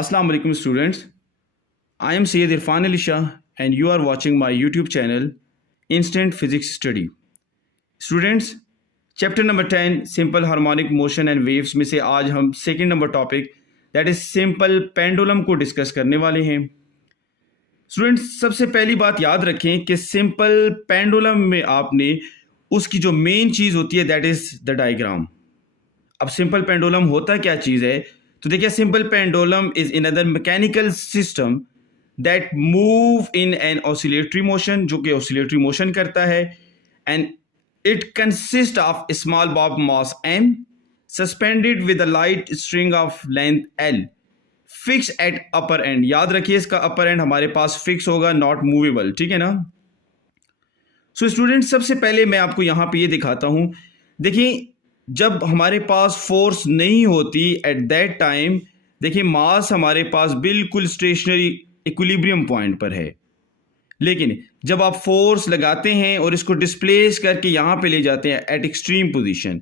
Assalamu alaikum students. I am Syed Irfan Ali Shah and you are watching my YouTube channel Instant Physics Study. Students, chapter number 10 Simple Harmonic Motion and Waves में से आज हम second number topic that is simple pendulum को discuss करने वाले हैं. Students, सबसे पहली बात याद रखें कि सिंपल पेंडुलम में आपने उसकी जो मेन चीज़ होती है दैट इज द डायग्राम. अब सिंपल पेंडुलम होता क्या चीज़ है, तो देखिए simple pendulum is another mechanical system that move in an oscillatory motion, जो कि ऑसिलेटरी मोशन करता है, and it consist of small Bob mass m suspended with a light string of length l fix at upper and. याद रखिए इसका अपर and हमारे पास fix होगा, not movable. ठीक है ना. सो स्टूडेंट, सबसे पहले मैं आपको यहाँ पे ये दिखाता हूँ. देखिए जब हमारे पास फोर्स नहीं होती एट दैट टाइम, देखिए मास हमारे पास बिल्कुल स्टेशनरी इक्विलिब्रियम पॉइंट पर है. लेकिन जब आप फोर्स लगाते हैं और इसको डिस्प्लेस करके यहाँ पे ले जाते हैं एट एक्सट्रीम पोजीशन,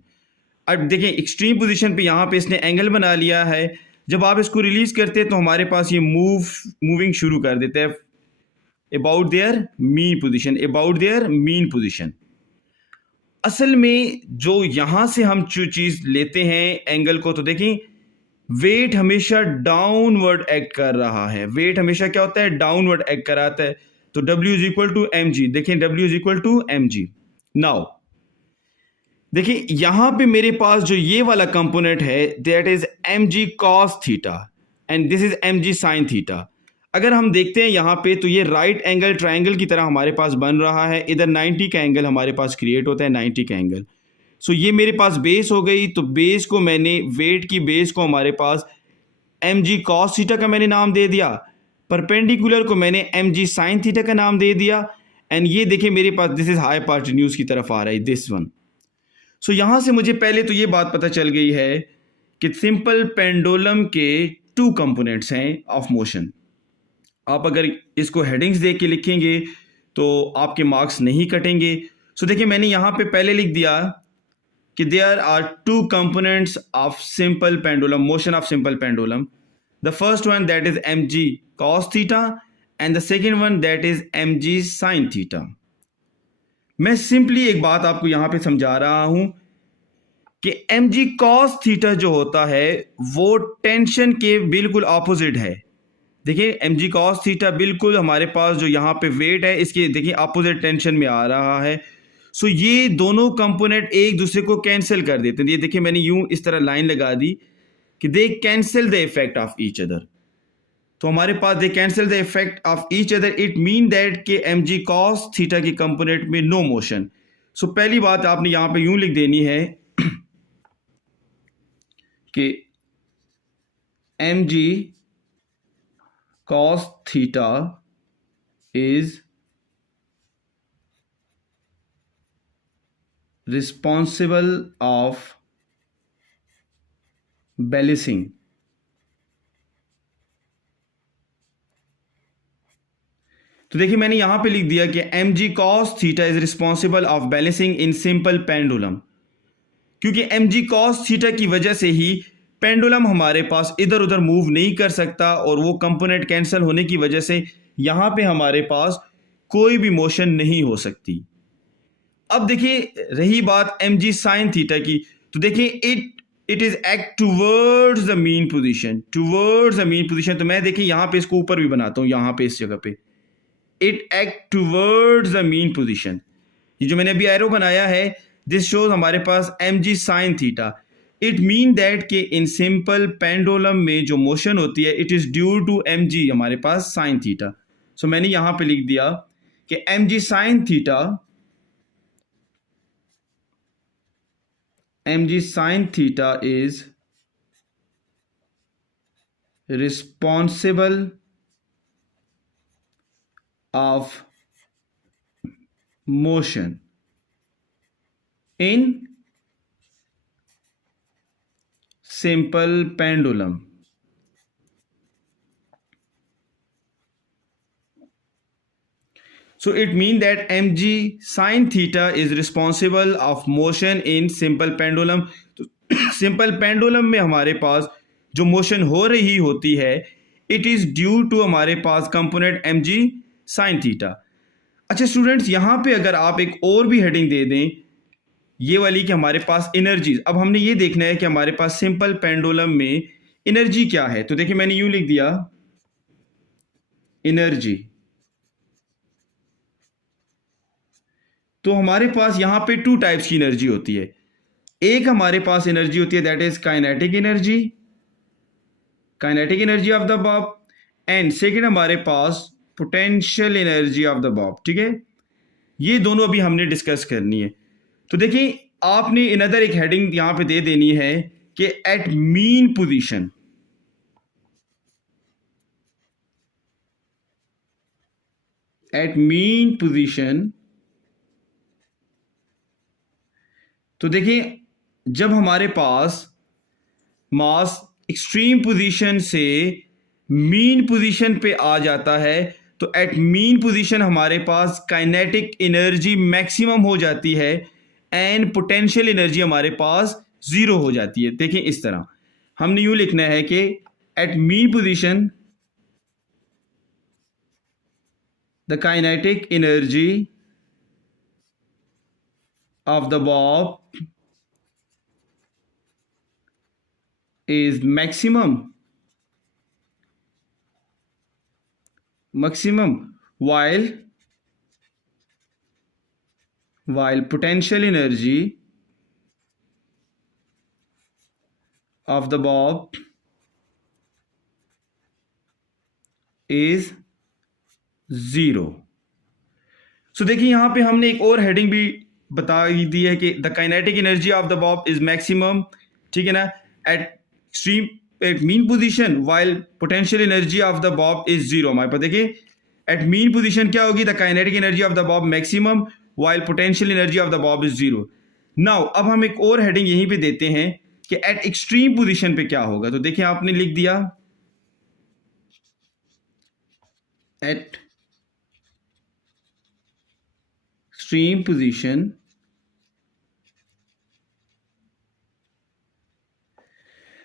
अब देखिए एक्सट्रीम पोजीशन पे यहाँ पे इसने एंगल बना लिया है. जब आप इसको रिलीज करते हैं तो हमारे पास ये मूविंग शुरू कर देता है अबाउट देयर मीन पोजीशन. असल में जो यहाँ से हम जो चीज़ लेते हैं एंगल को, तो देखें वेट हमेशा डाउनवर्ड एक्ट कर रहा है. वेट हमेशा क्या होता है, डाउनवर्ड एक्ट कराता है. तो W is equal to m g. देखें W is equal to m g. Now देखिए यहाँ पे मेरे पास जो ये वाला कंपोनेंट है that is m g cos theta and this is m g sine theta. अगर हम देखते हैं यहाँ पे तो ये राइट एंगल ट्रायंगल की तरह हमारे पास बन रहा है. इधर 90 का एंगल हमारे पास क्रिएट होता है, 90 का एंगल. सो ये मेरे पास बेस हो गई. तो बेस को मैंने, वेट की बेस को हमारे पास एम जी कॉस थीटा का मैंने नाम दे दिया, परपेंडिकुलर को मैंने एम जी साइन थीटा का नाम दे दिया. एंड ये देखिए मेरे पास दिस इज हाइपोटेन्यूज की तरफ आ रहा है, दिस वन. सो यहाँ से मुझे पहले तो ये बात पता चल गई है कि सिंपल पेंडुलम के टू कंपोनेंट्स हैं ऑफ मोशन. आप अगर इसको हेडिंग्स दे के लिखेंगे तो आपके मार्क्स नहीं कटेंगे. सो देखिए मैंने यहाँ पे पहले लिख दिया कि there are two components of simple pendulum, motion of simple pendulum. The first one that is m g cos theta and the second one that is m g sine theta. मैं सिंपली एक बात आपको यहाँ पे समझा रहा हूं कि एम जी कॉस थीटा जो होता है वो टेंशन के बिल्कुल ऑपोजिट है. देखिए एम जी कॉस थीटा बिल्कुल हमारे पास जो यहाँ पे वेट है इसके देखिए अपोजिट टेंशन में आ रहा है. सो ये दोनों कंपोनेंट एक दूसरे को कैंसिल कर देते हैं. ये देखिए मैंने यूं इस तरह लाइन लगा दी कि they cancel the effect of each other. तो हमारे पास they cancel the effect of each other, it mean that के एम जी कॉस थीटा की कंपोनेंट में नो मोशन. सो पहली बात आपने यहाँ पे यूं लिख देनी है कि m g cos theta is responsible of balancing. तो देखिए मैंने यहां पे लिख दिया कि m g cos theta is responsible of balancing in simple pendulum, क्योंकि एम जी कॉस थीटा की वजह से ही पेंडुलम हमारे पास इधर उधर मूव नहीं कर सकता और वो कंपोनेंट कैंसिल होने की वजह से यहाँ पे हमारे पास कोई भी मोशन नहीं हो सकती. अब देखिए रही बात एम जी साइन थीटा की, तो देखिए it is act towards the mean position, तो मैं देखिए यहाँ पे इसको ऊपर भी बनाता हूँ, यहाँ पे इस जगह पे it act towards the mean position. ये जो मैंने अभी एरो बनाया है दिस शोज हमारे पास m g sine theta. It mean that के इन सिंपल पेंडुलम में जो मोशन होती है it is due to m g हमारे पास साइन थीटा. सो मैंने यहां पे लिख दिया कि m g sine theta is responsible of motion in simple pendulum. So it means that mg sin theta is responsible of motion in simple pendulum. तो simple pendulum में हमारे पास जो मोशन हो रही होती है इट इज ड्यू टू हमारे पास कंपोनेंट mg sin थीटा। अच्छा स्टूडेंट्स, यहां पे अगर आप एक और भी हेडिंग दे दें, ये वाली कि हमारे पास एनर्जीज, अब हमने ये देखना है कि हमारे पास सिंपल पेंडुलम में एनर्जी क्या है। तो देखिए मैंने यूं लिख दिया एनर्जी। तो हमारे पास यहां पे टू टाइप्स की एनर्जी होती है। एक हमारे पास एनर्जी होती है that is kinetic energy, kinetic energy of the bob, and second हमारे पास potential energy of the bob. ठीक है, ये दोनों अभी हमने डिस्कस करनी है। तो देखिए आपने अनदर एक हेडिंग यहां पे दे देनी है कि at mean position, at mean position. तो देखिए जब हमारे पास मास एक्सट्रीम पोजीशन से मीन पोजीशन पे आ जाता है तो एट मीन पोजीशन हमारे पास काइनेटिक एनर्जी मैक्सिमम हो जाती है एंड पोटेंशियल एनर्जी हमारे पास जीरो हो जाती है। देखिए इस तरह हमने यूं लिखना है कि at mean position the kinetic energy of the bob is maximum while potential energy of the bob is zero। सो देखिए यहां पे हमने एक और हेडिंग भी बता दी है कि the kinetic energy of the bob is maximum, ठीक है ना, at extreme at mean position while potential energy of the bob is zero. हमारे पास देखिए एट मीन पोजीशन क्या होगी, the kinetic energy of the bob maximum while potential energy of the bob is zero. Now अब हम एक और heading यहीं पे देते हैं कि एट एक्सट्रीम पोजीशन पे क्या होगा। तो देखिए आपने लिख दिया एट एक्सट्रीम पोजीशन,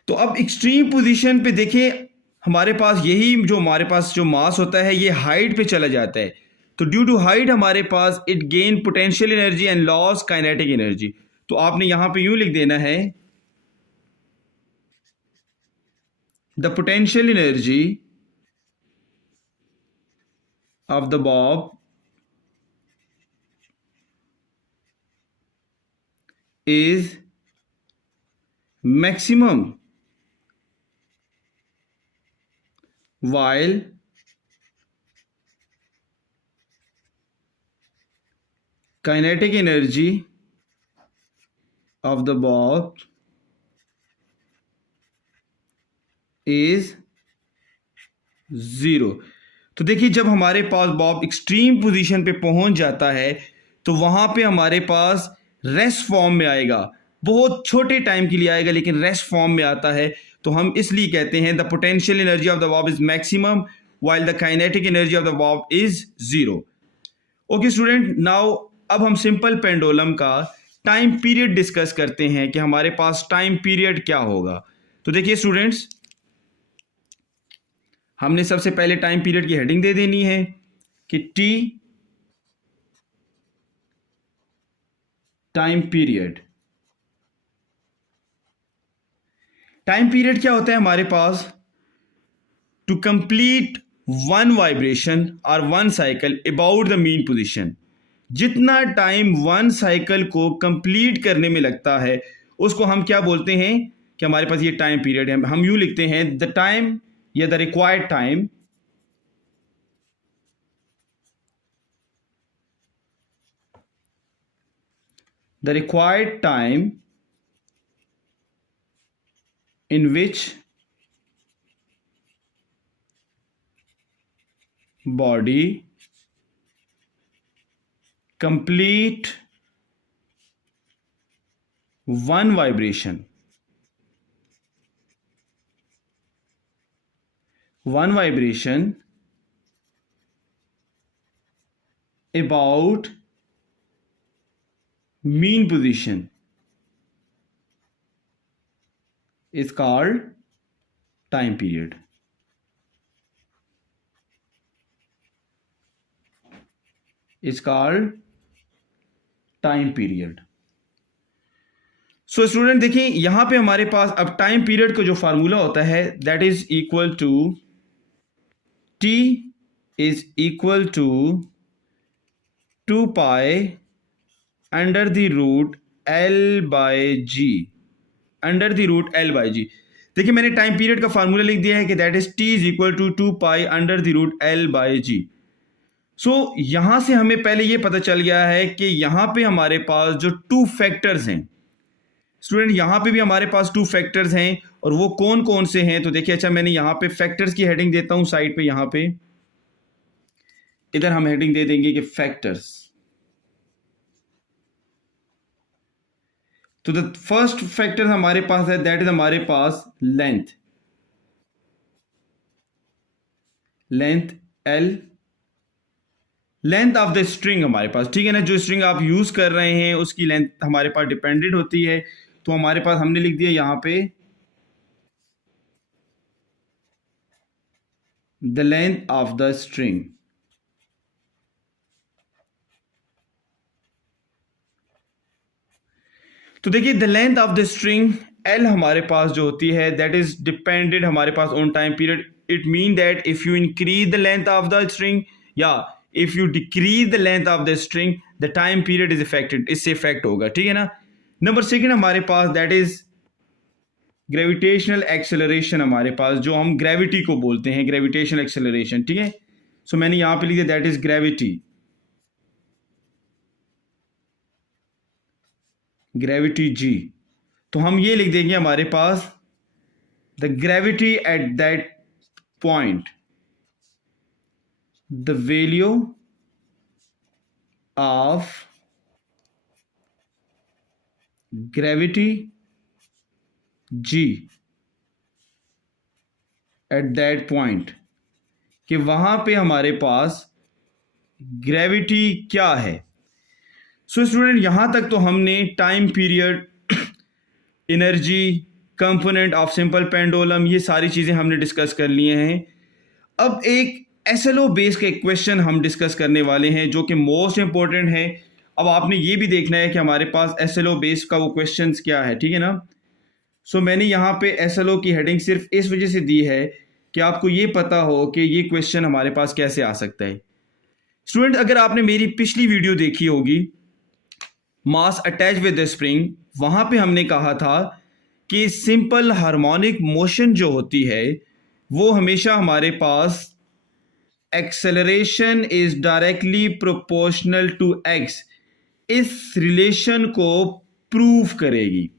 तो अब एक्सट्रीम पोजीशन पे देखिए हमारे पास यही जो हमारे पास जो मास होता है ये हाइट पे चला जाता है। तो ड्यू टू हाइट हमारे पास it gain potential energy and loss kinetic energy. तो आपने यहां पे यूं लिख देना है the potential energy of the bob is maximum while kinetic energy of the ball is zero. तो देखिए जब हमारे पास बॉब एक्सट्रीम पोजीशन पे पहुंच जाता है तो वहां पे हमारे पास रेस्ट फॉर्म में आएगा, बहुत छोटे टाइम के लिए आएगा लेकिन रेस्ट फॉर्म में आता है। तो हम इसलिए कहते हैं the potential energy of the bob is maximum while the kinetic energy of the bob is zero. Okay student, now अब हम सिंपल पेंडुलम का टाइम पीरियड डिस्कस करते हैं कि हमारे पास टाइम पीरियड क्या होगा। तो देखिए स्टूडेंट्स, हमने सबसे पहले टाइम पीरियड की हेडिंग दे देनी है कि T time period. Time period क्या होता है हमारे पास, टू कंप्लीट वन वाइब्रेशन और one cycle about the mean position. जितना टाइम वन साइकिल को कंप्लीट करने में लगता है उसको हम क्या बोलते हैं कि हमारे पास ये टाइम पीरियड है। हम यूं लिखते हैं द टाइम या the required time in which body complete one vibration about mean position is called time period। Is called time period. So student देखिए यहां पे हमारे पास अब टाइम पीरियड का जो फार्मूला होता है that is equal to T is equal to 2 pi under the root L by g, under the root L by g. देखिए मैंने टाइम पीरियड का फार्मूला लिख दिया है कि that is T is equal to 2 pi under the root L by g. So यहां से हमें पहले ये पता चल गया है कि यहां पे हमारे पास जो टू फैक्टर्स हैं स्टूडेंट, यहां पे भी हमारे पास टू फैक्टर्स हैं और वो कौन कौन से हैं। तो देखिए अच्छा मैंने यहां पे फैक्टर्स की हेडिंग देता हूं साइड पे, यहां पे इधर हम हेडिंग दे देंगे कि फैक्टर्स। तो द फर्स्ट फैक्टर हमारे पास है दैट इज हमारे पास length, length L, length of the string हमारे पास, ठीक है ना, जो स्ट्रिंग आप यूज कर रहे हैं उसकी लेंथ हमारे पास डिपेंडेंट होती है। तो हमारे पास हमने लिख दिया यहां पे the length of the string. तो देखिए the length of the string L हमारे पास जो होती है दैट इज डिपेंडेंट हमारे पास on time period. It mean that if you increase the length of the string या if you decrease the length of the string the time period is affected, इससे effect होगा, ठीक है ना। Number second हमारे पास दैट इज ग्रेविटेशनल एक्सेलरेशन, हमारे पास जो हम ग्रेविटी को बोलते हैं ग्रेविटेशनल एक्सेलरेशन, ठीक है। सो मैंने यहां पे लिख दिया that is gravity, gravity g. तो हम ये लिख देंगे हमारे पास the gravity at that point, the value of gravity g at that point, कि वहां पे हमारे पास ग्रेविटी क्या है। सो स्टूडेंट यहां तक तो हमने time period, energy, component of simple pendulum, ये सारी चीजें हमने डिस्कस कर लिए हैं। अब एक एसएलओ बेस के क्वेश्चन हम डिस्कस करने वाले हैं जो कि मोस्ट इंपॉर्टेंट है। अब आपने ये भी देखना है कि हमारे पास एसएलओ बेस का वो क्वेश्चंस क्या है, ठीक है ना। सो मैंने यहाँ पे एसएलओ की हेडिंग सिर्फ इस वजह से दी है कि आपको ये पता हो कि ये क्वेश्चन हमारे पास कैसे आ सकता है। स्टूडेंट अगर आपने मेरी पिछली वीडियो देखी होगी मास अटैच विद द स्प्रिंग, वहां पे हमने कहा था कि सिंपल हार्मोनिक मोशन जो होती है वो हमेशा हमारे पास acceleration is directly proportional to x, इस रिलेशन को प्रूव करेगी।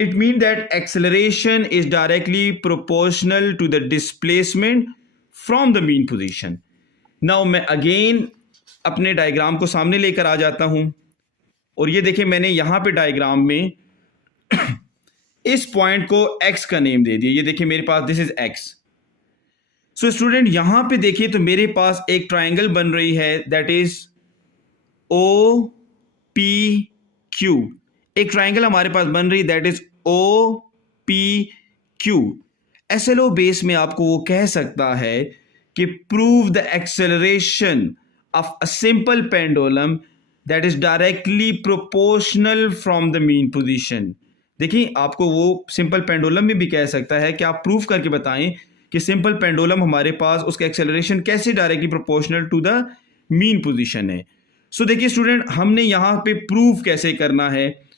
It mean that acceleration is directly proportional to the displacement from the mean position. Now मैं अगेन अपने डायग्राम को सामने लेकर आ जाता हूं और ये देखिए मैंने यहां पे डायग्राम में इस पॉइंट को x का नेम दे दिया। ये देखिए मेरे पास this is x। So student यहां पे देखिए तो मेरे पास एक ट्राइंगल बन रही है दैट इज OPQ, एक ट्राइंगल हमारे पास बन रही that is OPQ। SLO base में आपको वो कह सकता है कि prove the acceleration of a simple pendulum that is directly proportional from the mean position. देखिए आपको वो सिंपल पेंडुलम में भी कह सकता है कि आप प्रूफ करके बताएं कि सिंपल पेंडुलम हमारे पास उसका एक्सेलरेशन कैसे directly proportional to the mean position है। सो देखिए स्टूडेंट हमने यहां पे प्रूफ कैसे करना है,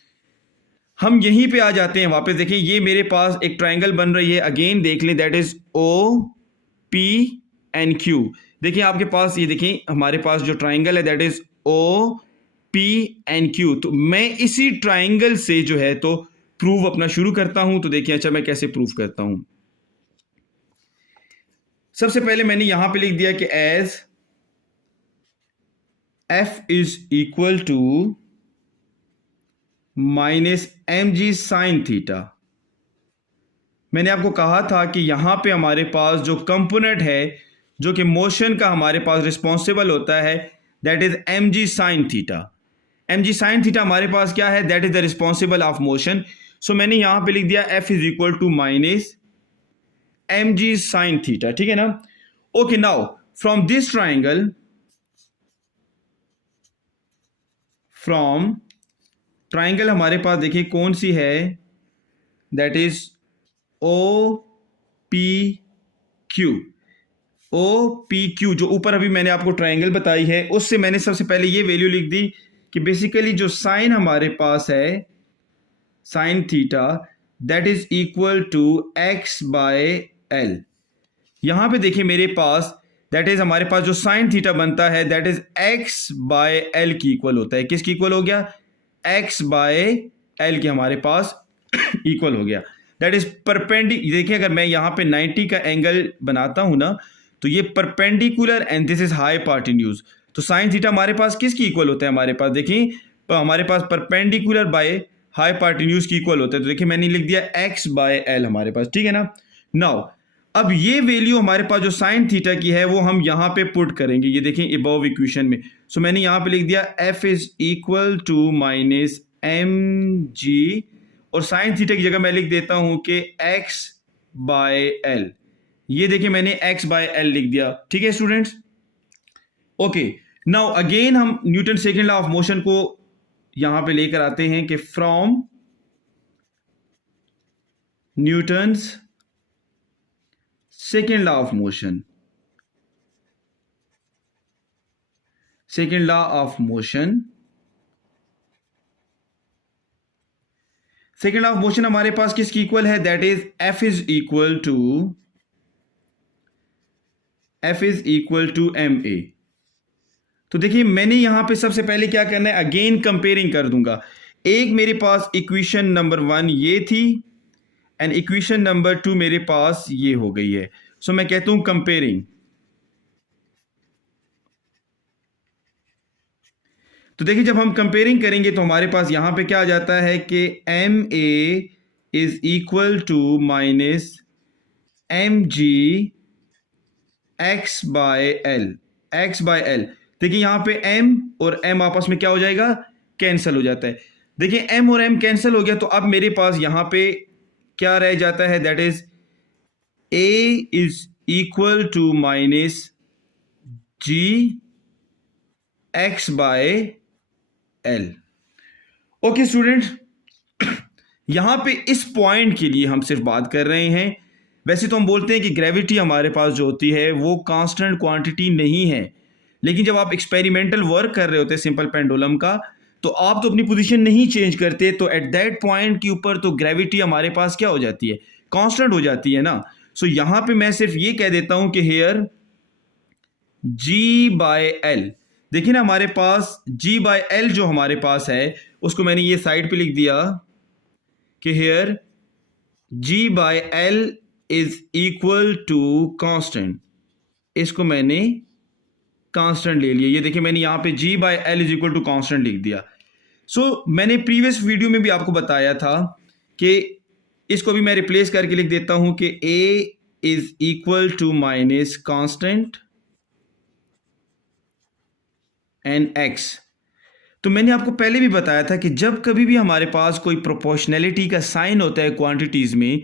हम यहीं पे आ जाते हैं वापस। देखिए ये मेरे पास एक ट्राइंगल बन रही है, अगेन देख लें दैट इज OPNQ। देखिए आपके पास ये देखिए हमारे पास जो ट्राइंगल है दैट इज OPNQ। तो मैं इसी ट्राइंगल से जो है तो प्रूव अपना शुरू करता हूं। तो देखिए अच्छा मैं कैसे प्रूव करता हूं। सबसे पहले मैंने यहां पे लिख दिया कि as F is equal to -mg sin theta. मैंने आपको कहा था कि यहां पे हमारे पास जो कंपोनेंट है जो कि मोशन का हमारे पास रिस्पॉन्सिबल होता है that is mg sin theta. mg sin theta हमारे पास क्या है, that is the responsible of motion. So मैंने यहां पे लिख दिया F is equal to -mg sin theta, ठीक है ना। Okay now from this triangle from triangle हमारे पास देखिए कौन सी है, that is O P Q. O P Q जो ऊपर अभी मैंने आपको ट्राइंगल बताई है, उससे मैंने सबसे पहले ये वैल्यू लिख दी कि बेसिकली जो साइन हमारे पास है, sine theta, that is equal to x by l. यहां पे देखिए मेरे पास दैट इज हमारे पास जो साइन थीटा बनता है that is x by L की इक्वल होता है। किसकी इक्वल हो गया? एक्स बाय एल के हमारे पास इक्वल हो गया। That is perpendicular. देखिए अगर मैं यहाँ पे 90 का एंगल बनाता हूं ना, तो ये perpendicular and this is hypotenuse. तो साइन थीटा हमारे पास किसकी इक्वल होता है? हमारे पास देखिए हमारे पास परपेंडिकुलर बाय हाइपोटेन्यूज की इक्वल होता है। तो देखिए मैंने लिख दिया एक्स बाय एल हमारे पास, ठीक है ना। नाउ अब ये वैल्यू हमारे पास जो साइन थीटा की है वो हम यहां पे पुट करेंगे, ये देखें अबव इक्वेशन में। सो मैंने यहां पे लिख दिया F is equal to minus m g, और साइन थीटा की जगह मैं लिख देता हूं कि एक्स बाय एल। ये देखिए मैंने एक्स बाय एल लिख दिया, ठीक है स्टूडेंट्स। ओके, नाउ अगेन हम Newton second law of motion को यहां पे लेकर आते हैं कि from Newton's second law of motion, second law of motion, second law of motion हमारे पास किसकी इक्वल है? That is F is equal to ma। तो देखिए मैंने यहां पे सबसे पहले क्या करना है, अगेन कंपेयरिंग कर दूंगा। एक मेरे पास इक्वेशन नंबर 1 ये थी एंड इक्वेशन नंबर 2 मेरे पास ये हो गई है। सो मैं कहता हूं कंपेयरिंग। तो देखिए जब हम कंपेयरिंग करेंगे तो हमारे पास यहां पे क्या आ जाता है कि m a is equal to minus m g x by l, x by l. देखिए यहां पे m और m आपस में क्या हो जाएगा? कैंसिल हो जाता है। देखिए m और m कैंसिल हो गया, तो अब मेरे पास यहां पे क्या रह जाता है? That is a is equal to minus g x by l. Okay students, यहां पे इस पॉइंट के लिए हम सिर्फ बात कर रहे हैं। वैसे तो हम बोलते हैं कि ग्रेविटी हमारे पास जो होती है वो कांस्टेंट क्वांटिटी नहीं है, लेकिन जब आप एक्सपेरिमेंटल वर्क कर रहे होते हैं सिंपल पेंडुलम का, तो आप तो अपनी पोजीशन नहीं चेंज करते, तो एट दैट पॉइंट के ऊपर तो ग्रेविटी हमारे पास क्या हो जाती है? कांस्टेंट हो जाती है ना। सो यहां पे मैं सिर्फ ये कह देता हूं कि हेयर जी बाय एल, देखिए ना हमारे पास जी बाय एल जो हमारे पास है उसको मैंने ये साइड पे लिख दिया कि here g by l is equal to constant. इसको मैंने कांस्टेंट ले लिया। ये देखिए मैंने यहां पे g by l is equal to constant लिख दिया। सो मैंने प्रीवियस वीडियो में भी आपको बताया था कि इसको भी मैं रिप्लेस करके लिख देता हूं कि a is equal to minus constant and x। तो मैंने आपको पहले भी बताया था कि जब कभी भी हमारे पास कोई प्रोपोर्शनैलिटी का साइन होता है क्वांटिटीज में,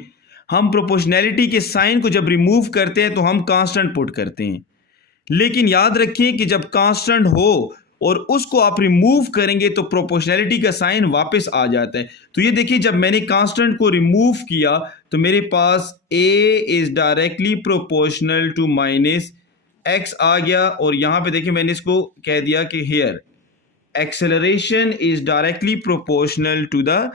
हम प्रोपोर्शनैलिटी के साइन को जब रिमूव करते हैं तो हम कांस्टेंट पुट करते हैं। लेकिन याद रखिए कि जब कांस्टेंट हो और उसको आप रिमूव करेंगे तो प्रोपोर्शनैलिटी का साइन वापस आ जाता है। तो ये देखिए जब मैंने कांस्टेंट को रिमूव किया तो मेरे पास a is directly proportional to minus x आ गया, और यहां पे देखिए मैंने इसको कह दिया कि here acceleration is directly proportional to the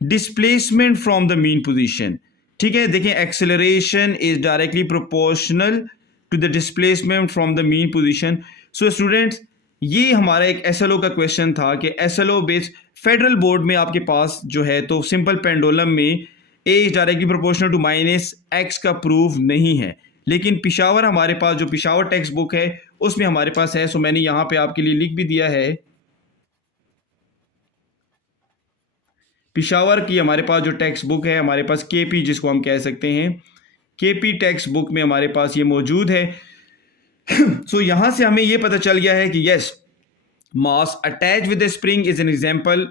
displacement from the mean position. ठीक है, देखिए acceleration is directly proportional to the displacement from the mean position. So students, ये हमारा एक एसएलओ का क्वेश्चन था कि एसएलओ बेस्ड फेडरल बोर्ड में आपके पास जो है तो सिंपल पेंडुलम में a is directly proportional to minus x का प्रूफ नहीं है, लेकिन पिशावर हमारे पास जो पिशावर टेक्स्ट बुक है उसमें हमारे पास है। सो मैंने यहां पे आपके लिए लिख भी दिया है, पिशावर की हमारे पास जो टेक्स्ट बुक है, हमारे पास केपी जिसको हम कह सकते हैं, केपी टेक्स्ट बुक में हमारे पास ये मौजूद है। सो यहां से हमें यह पता चल गया है कि yes, mass attach with the spring is an example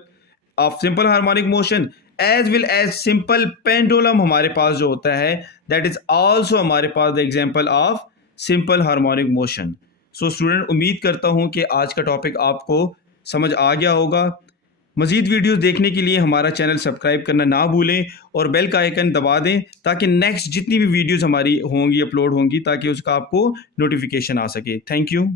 of simple harmonic motion, as well as simple pendulum हमारे पास जो होता है दैट इज आल्सो हमारे पास the example of simple harmonic motion. So student, उम्मीद करता हूं कि आज का टॉपिक आपको समझ आ गया होगा। मज़ीद वीडियोस देखने के लिए हमारा चैनल सब्सक्राइब करना ना भूलें और बेल का आइकन दबा दें ताकि नेक्स्ट जितनी भी वीडियोस हमारी होंगी अपलोड होंगी ताकि उसका आपको नोटिफिकेशन आ सके। Thank you.